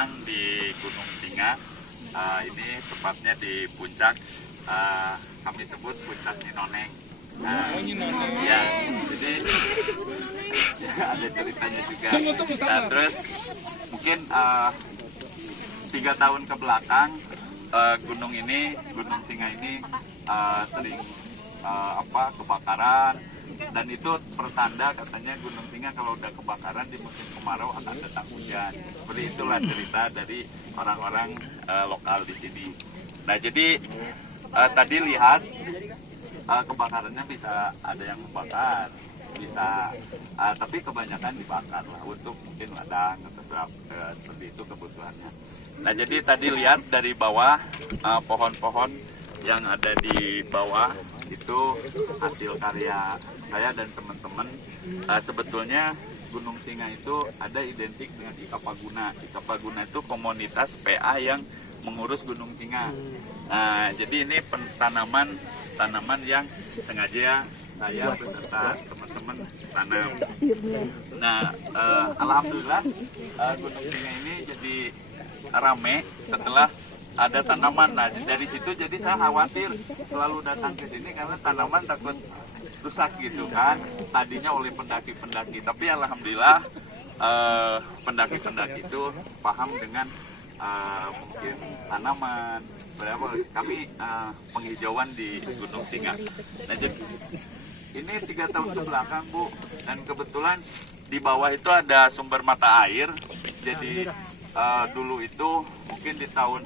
sedang di Gunung Singa. Ini tepatnya di puncak, kami sebut puncak Nyinoneng. Ya, jadi ada ceritanya juga. Terus mungkin 3 tahun ke belakang gunung Singa ini sering kebakaran, dan itu pertanda katanya Gunung Singa kalau udah kebakaran di musim kemarau akan datang hujan. Seperti itulah cerita dari orang-orang lokal di sini. Nah, jadi tadi lihat kebakarannya bisa ada yang membakar, bisa tapi kebanyakan dibakar lah untuk mungkin ladang atau seperti itu kebutuhannya. Nah, jadi tadi lihat dari bawah pohon-pohon yang ada di bawah itu hasil karya saya dan teman-teman. Sebetulnya Gunung Singa itu ada identik dengan Ikapaguna. Ikapaguna itu komunitas PA yang mengurus Gunung Singa. Nah, jadi ini tanaman yang sengaja saya beserta teman-teman tanam. Nah, alhamdulillah Gunung Singa ini jadi rame setelah ada tanaman. Nah, dari situ jadi saya khawatir selalu datang ke sini karena tanaman takut rusak gitu kan, tadinya oleh pendaki-pendaki. Tapi alhamdulillah pendaki-pendaki itu paham dengan mungkin tanaman. Berapa kami penghijauan di Gunung Singa. Nah, jadi ini 3 tahun ke belakang, Bu, dan kebetulan di bawah itu ada sumber mata air. Jadi dulu itu mungkin di tahun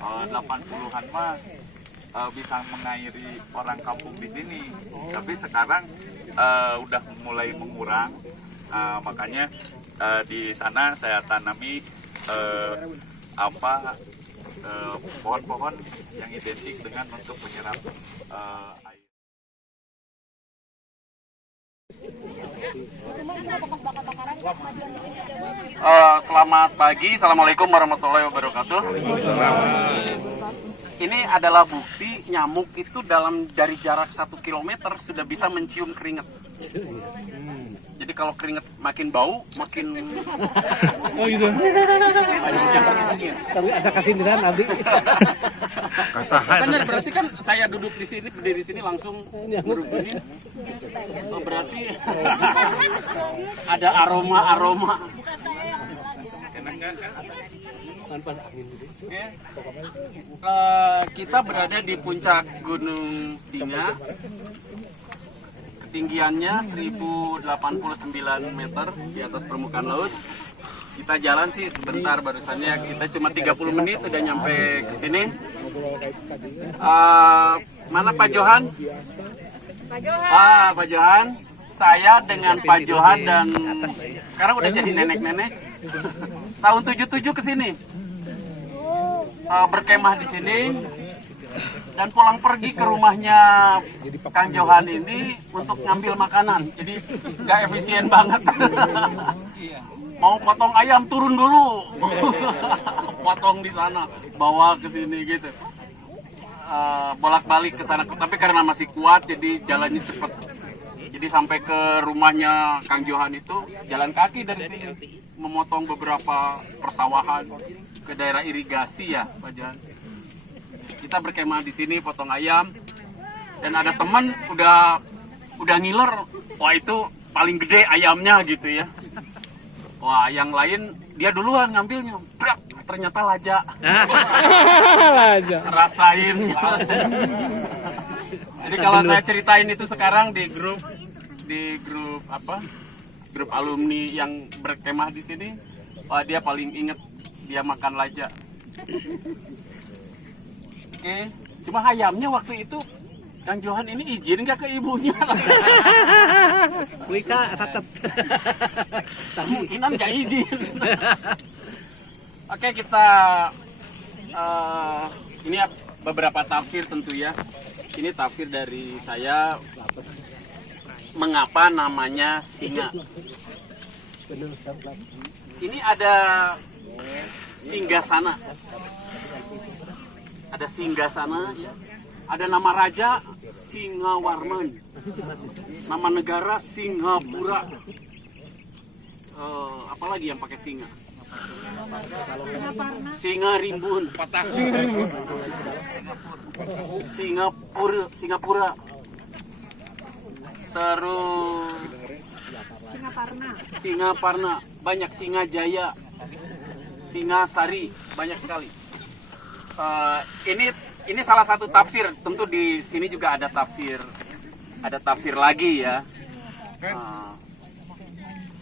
80-an mah bisa mengairi orang kampung di sini, tapi sekarang udah mulai mengurang. Makanya di sana saya tanami pohon-pohon yang identik dengan untuk menyerap air. Selamat pagi, assalamualaikum warahmatullahi wabarakatuh. Ini adalah bukti nyamuk itu dari jarak 1 kilometer sudah bisa mencium keringat. Jadi kalau keringat makin bau, makin oh gitu. Tapi asa kasih nanti. Benar, berarti kan saya duduk di sini, berdiri di sini langsung berubah. Oh, berarti ada aroma. Kita berada di puncak Gunung Singa. Ketinggiannya 1089 meter di atas permukaan laut. Kita jalan sih sebentar, barusannya kita cuma 30 menit udah nyampe ke sini. Mana Pak Johan? Pak Johan. Saya dengan Pak Johan dan sekarang udah jadi nenek-nenek. Tahun 77 ke sini. Berkemah di sini dan pulang pergi ke rumahnya Kang Johan ini untuk ngambil makanan. Jadi nggak efisien banget. Mau potong ayam turun dulu, potong di sana, bawa ke sini gitu. Bolak-balik ke sana, tapi karena masih kuat jadi jalannya cepet. Jadi sampai ke rumahnya Kang Johan itu jalan kaki dari sini, memotong beberapa persawahan ke daerah irigasi ya, Pak Johan. Kita berkemah di sini, potong ayam, dan ada teman udah ngiler, wah itu paling gede ayamnya gitu ya. Wah, yang lain dia duluan ngambilnya, brak, ternyata laja. Rasain. Jadi kalau saya ceritain itu sekarang di grup alumni yang berkemah di sini, wah dia paling inget dia makan laja. Oke, cuma ayamnya waktu itu Kang Johan ini izin nggak ke ibunya? Wika tetap. Kemungkinan nggak izin. Oke, kita ini beberapa tafsir tentu ya. Ini tafsir dari saya mengapa namanya singa. Ini ada singgasana. Ada singgasana, ada nama raja Singawarman, nama negara Singapura. Apalagi yang pakai singa? Singa rimbun. Singapura. Terus Singaparna, banyak. Singajaya, Singasari, banyak sekali. Ini salah satu tafsir. Tentu di sini juga ada tafsir lagi ya.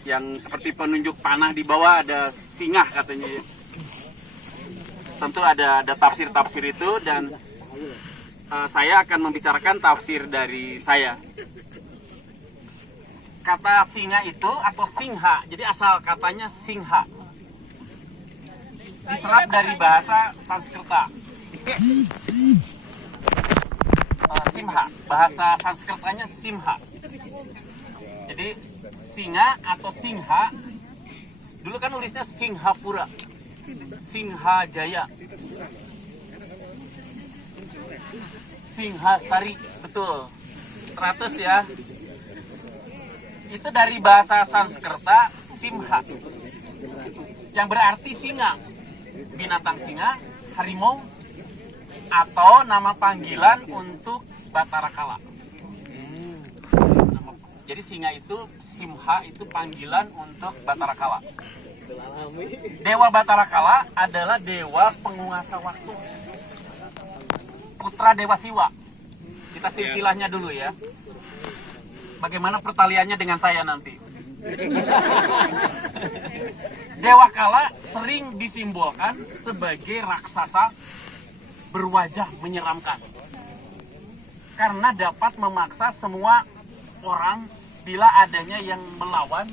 Yang seperti penunjuk panah di bawah ada singa katanya. Tentu ada tafsir itu, dan saya akan membicarakan tafsir dari saya. Kata singa itu atau singha, jadi asal katanya singha, diserap dari bahasa Sanskerta. Simha, bahasa Sanskertanya simha. Jadi singa atau singha, dulu kan nulisnya Singhapura, Singhajaya, Singhasari, betul, 100 ya. Itu dari bahasa Sanskerta simha, yang berarti singa, binatang singa, harimau, atau nama panggilan untuk Batara Kala. Jadi singa itu, simha itu panggilan untuk Batara Kala. Dewa Batara Kala adalah dewa penguasa waktu, putra Dewa Siwa. Kita silsilahnya dulu ya. Bagaimana pertaliannya dengan saya nanti? Dewa Kala sering disimbolkan sebagai raksasa berwajah menyeramkan, karena dapat memaksa semua orang bila adanya yang melawan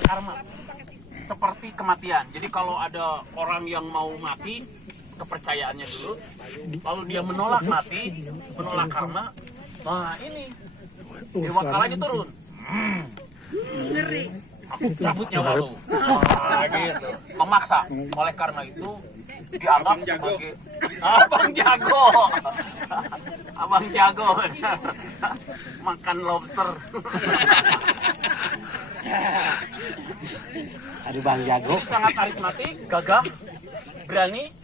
karma, seperti kematian. Jadi kalau ada orang yang mau mati, kepercayaannya dulu, lalu dia menolak mati, menolak karma, nah ini Dewa Kalanya turun. Ngeri. Aku cabut nyawa lu. Nah, gitu. Memaksa. Oleh karena itu dianggap sebagai Abang Jago. Abang Jago. Makan lobster. Aduh Bang Jago. Sangat karismatik, gagah, berani,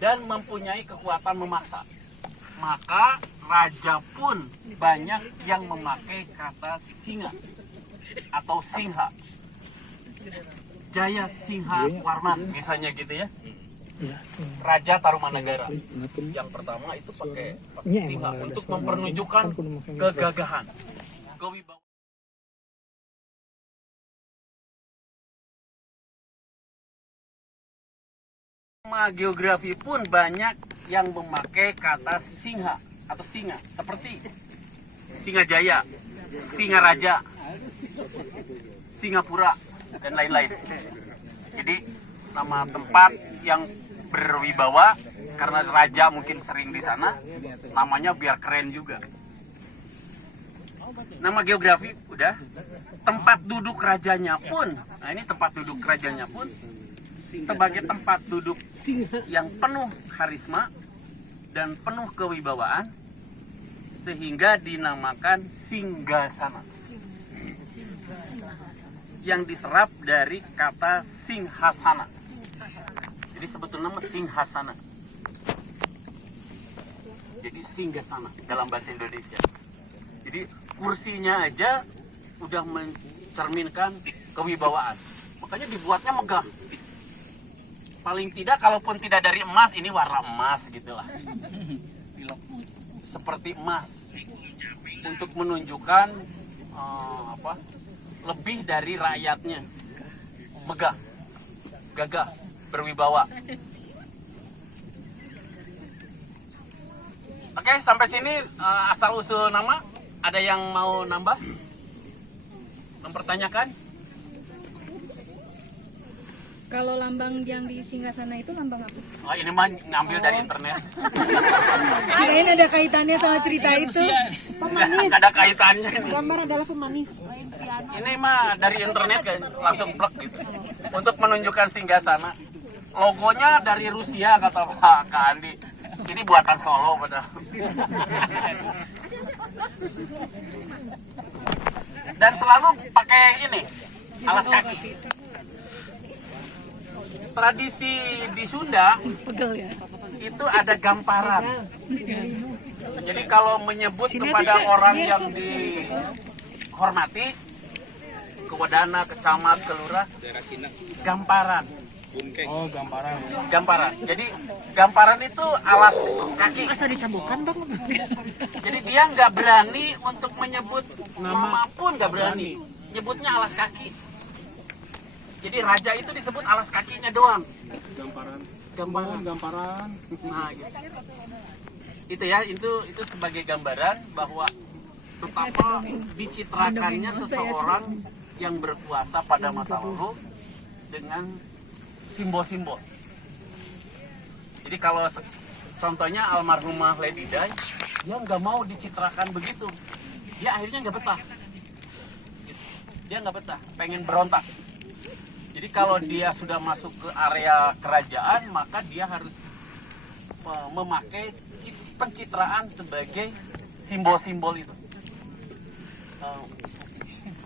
dan mempunyai kekuatan memaksa. Maka raja pun banyak yang memakai kata singa atau singha. Jaya Singha Warman misalnya gitu ya. Raja Tarumanagara. Yang pertama itu pakai singa untuk mempertunjukkan kegagahan, kewibawaan. Geografi pun banyak yang memakai kata singha atau singa, seperti Singajaya, Singaraja, Singapura, dan lain-lain. Jadi nama tempat yang berwibawa karena raja mungkin sering di sana, namanya biar keren juga. Nama geografi udah, tempat duduk rajanya pun, nah ini tempat duduk rajanya pun sebagai tempat duduk yang penuh karisma dan penuh kewibawaan, sehingga dinamakan singgasana, yang diserap dari kata singhasana. Jadi sebetulnya nama singhasana. Jadi singgasana dalam bahasa Indonesia. Jadi kursinya aja udah mencerminkan kewibawaan. Makanya dibuatnya megah. Paling tidak kalaupun tidak dari emas, ini warna emas gitulah. Seperti emas. Untuk menunjukkan lebih dari rakyatnya. Megah, gagah, berwibawa. Oke, sampai sini asal usul nama. Ada yang mau nambah? Mempertanyakan? Kalau lambang yang di Singgasana itu lambang apa? Oh, ini mah ngambil dari internet. Kirain ada kaitannya sama cerita itu. Nggak ada kaitannya. Gambar adalah pemanis. Ini mah dari internet kan, langsung plek gitu. Untuk menunjukkan Singgasana. Logonya dari Rusia kata Pak Andi. Ini buatan Solo padahal. Dan selalu pakai ini, alas kaki. tradisi di Sunda Pegel ya. itu ada gamparan. Jadi kalau menyebut kepada orang yang dihormati, ke wadana, ke camat, ke lurah, gamparan. Oh, gamparan. Gamparan. Jadi gamparan itu alas kaki. Asa dicambukan, Bang. Jadi dia nggak berani untuk menyebut nama pun nggak berani. Nyebutnya alas kaki. Jadi raja itu disebut alas kakinya doang. Gamparan. Nah, gitu. Itu ya, itu sebagai gambaran bahwa betapa dicitrakannya seseorang yang berkuasa pada masa lalu dengan simbol-simbol. Jadi kalau contohnya almarhumah Lady Di, dia nggak mau dicitrakan begitu. Dia akhirnya nggak betah. Dia nggak betah, pengen berontak. Jadi kalau dia sudah masuk ke area kerajaan, maka dia harus memakai pencitraan sebagai simbol-simbol itu.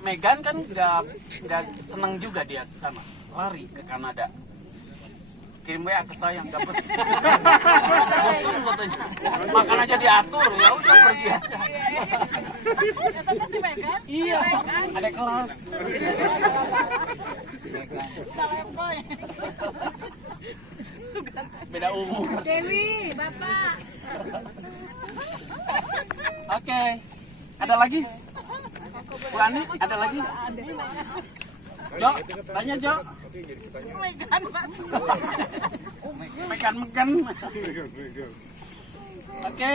Meghan kan nggak seneng juga dia sana, lari ke Kanada. Kirim WA ke saya, nggak pergi. Bosan katanya. Makan aja diatur, ya udah pergi aja. Iya, ada kelas. Beda umur. Dewi, Bapak. Oke, ada lagi? Bu Ani, ada lagi? Jo, tanya Jo. Megan. Oke.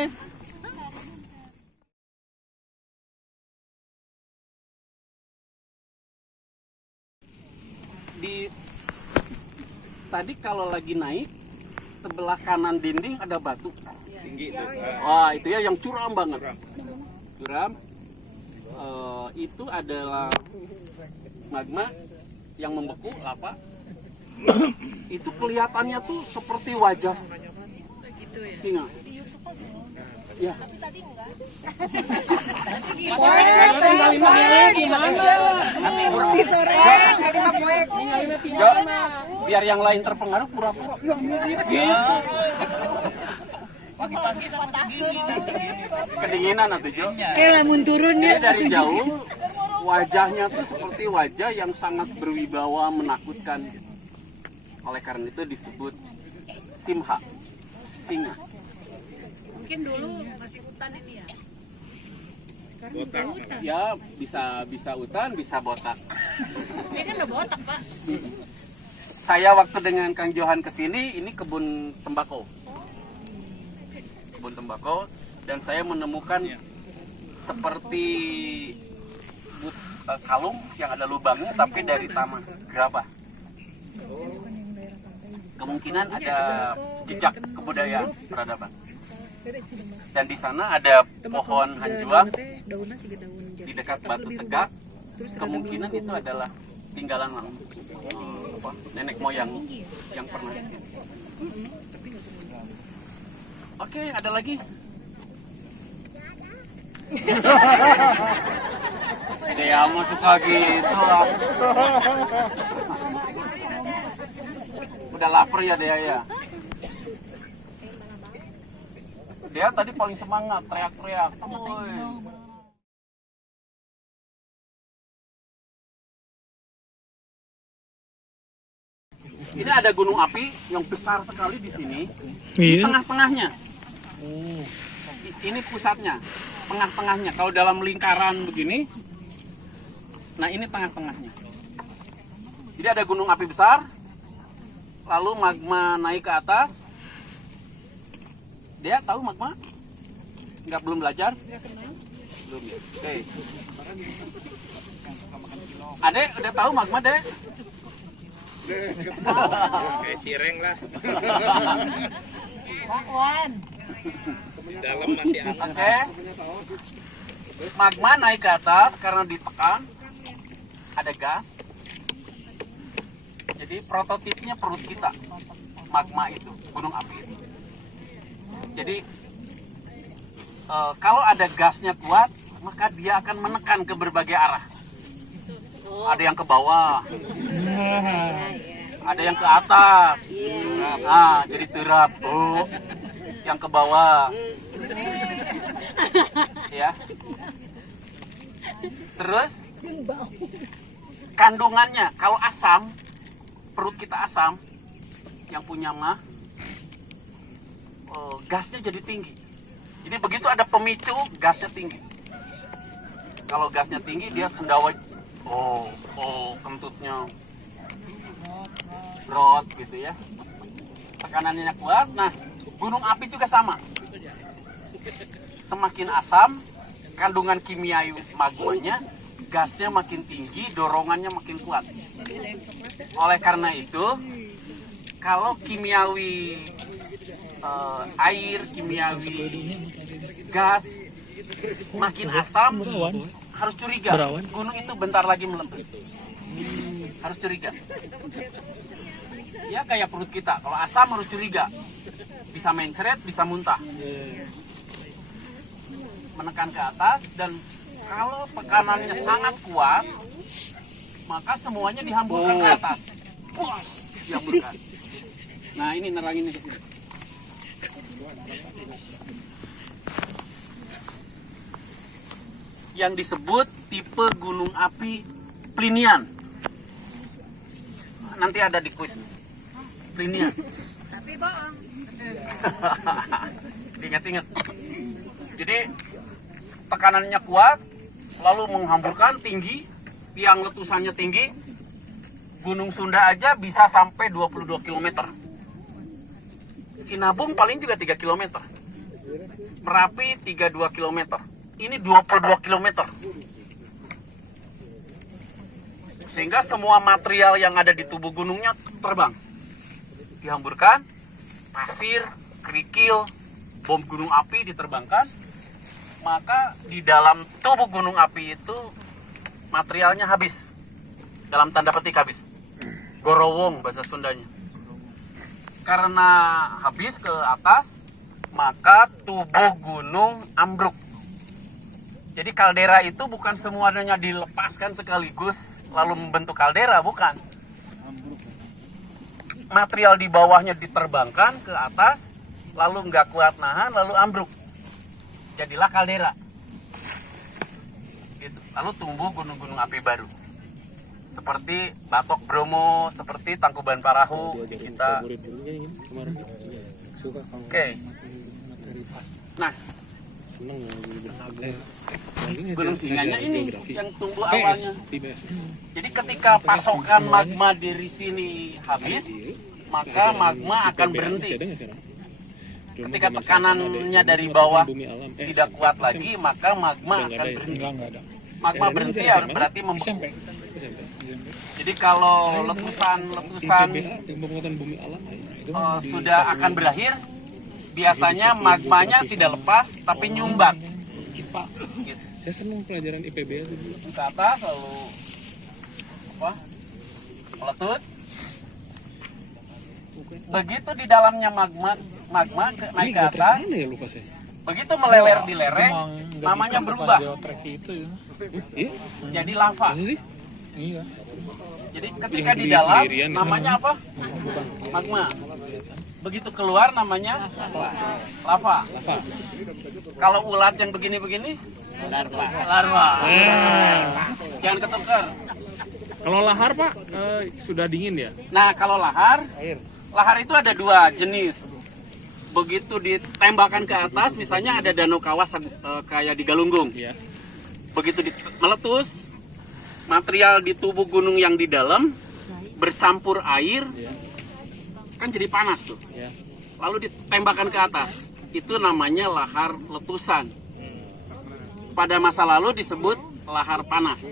Tadi kalau lagi naik, sebelah kanan dinding ada batu. Tinggi itu. Wah, itu ya yang curam banget. Curam. Itu adalah magma yang membeku, lava. Itu kelihatannya tuh seperti wajah singa. Ya. Biar yang lain terpengaruh pura-pura. Gitu. Kedinginan atau Jo? Kayak lamun turun Jadi ya. dari jauh wajahnya tuh seperti wajah yang sangat berwibawa, menakutkan. Oleh karena itu disebut Simha, singa. Mungkin dulu masih hutan ini ya. Botak. Ya bisa hutan, bisa botak. Ini kan udah botak, Pak. Saya waktu dengan Kang Johan kesini, ini kebun tembakau. Kebun tembakau, dan saya menemukan seperti kalung yang ada lubangnya, tapi dari taman gerabah. Kemungkinan ada jejak kebudayaan peradaban. Dan di sana ada pohon hanjuang di dekat batu tegak. Kemungkinan itu adalah tinggalan nenek moyang yang pernah di sini. Oke, ada lagi? Deamu suka gitu lah. Udah lapar ya Dea ya? Dia tadi paling semangat, teriak-teriak. Woi. Ini ada gunung api yang besar sekali di sini. Di tengah-tengahnya. Ini pusatnya, tengah-tengahnya. Kalau dalam lingkaran begini, nah ini tengah-tengahnya. Jadi ada gunung api besar, lalu magma naik ke atas. Dia tahu magma? Belum belajar? Belum ya. Oke. Adek udah tahu magma deh? Kayak cireng lah. Di dalam masih ada. Oke. Magma naik ke atas karena ditekan, ada gas. Jadi prototipnya perut kita, magma itu, gunung api itu. Jadi kalau ada gasnya kuat, maka dia akan menekan ke berbagai arah. Ada yang ke bawah, Ada yang ke atas. Nah, jadi terap. Oh, yang ke bawah. Ya. Terus kandungannya, kalau asam, perut kita asam, yang punya mah, gasnya jadi tinggi. Jadi begitu ada pemicu, gasnya tinggi. Kalau gasnya tinggi, dia sendawa. Kentutnya brot gitu ya. Tekanannya kuat. Nah, gunung api juga sama. Semakin asam, kandungan kimiawi magmanya, gasnya makin tinggi, dorongannya makin kuat. Oleh karena itu, kalau kimiawi air, kimiawi gas makin asam, harus curiga. Gunung itu bentar lagi meletus. Harus curiga. Ya kayak perut kita, kalau asam harus curiga. Bisa mencret, bisa muntah. Menekan ke atas, dan kalau tekanannya sangat kuat, maka semuanya dihamburkan ke atas. Puas, dihamburkan. Nah, ini neranginnya di sini. Yang disebut tipe gunung api Plinian. Nanti ada di kuis. Plinian. Tapi bohong. Diingat-ingat. Jadi tekanannya kuat, lalu menghamburkan tinggi, tiang letusannya tinggi. Gunung Sunda aja bisa sampai 22 km. Sinabung paling juga 3 km. Merapi 32 km. Ini 22 km. Sehingga semua material yang ada di tubuh gunungnya terbang. Dihamburkan, pasir, kerikil, bom gunung api diterbangkan. Maka di dalam tubuh gunung api itu materialnya habis. Dalam tanda petik habis. Gorowong bahasa Sundanya. Karena habis ke atas, maka tubuh gunung ambruk. Jadi kaldera itu bukan semuanya dilepaskan sekaligus lalu membentuk kaldera, bukan. Material di bawahnya diterbangkan ke atas, lalu nggak kuat nahan, lalu ambruk. Jadilah kaldera. Gitu. Lalu tumbuh gunung-gunung api baru. Seperti Batok Bromo, seperti Tangkuban Parahu. Kita. Oke. Nah, Gunung Singganya ini yang tumbuh awalnya. Jadi ketika pasokan magma dari sini habis, maka magma akan berhenti. Ketika tekanannya dari bawah tidak kuat lagi, maka magma akan berhenti. Magma berhenti berarti jadi kalau letusan sudah akan berakhir, biasanya magmanya tidak lepas tapi nyumbat. Gitu. Saya senang pelajaran IPB itu Ke atas lalu meletus. Begitu di dalamnya magma naik ke atas, begitu meleler di lereng, namanya berubah. Jadi lava. Iya. Jadi ketika di dalam namanya apa? Magma. Begitu keluar namanya lava. Kalau ulat yang begini-begini, larva. Jangan ketukar. Kalau lahar Pak sudah dingin ya? Nah, kalau lahar itu ada dua jenis. Begitu ditembakkan ke atas, misalnya ada danau kawas kayak di Galunggung. Iya. Begitu meletus, material di tubuh gunung yang di dalam bercampur air, kan jadi panas tuh. Iya. Lalu ditembakkan ke atas, itu namanya lahar letusan. Pada masa lalu disebut lahar panas.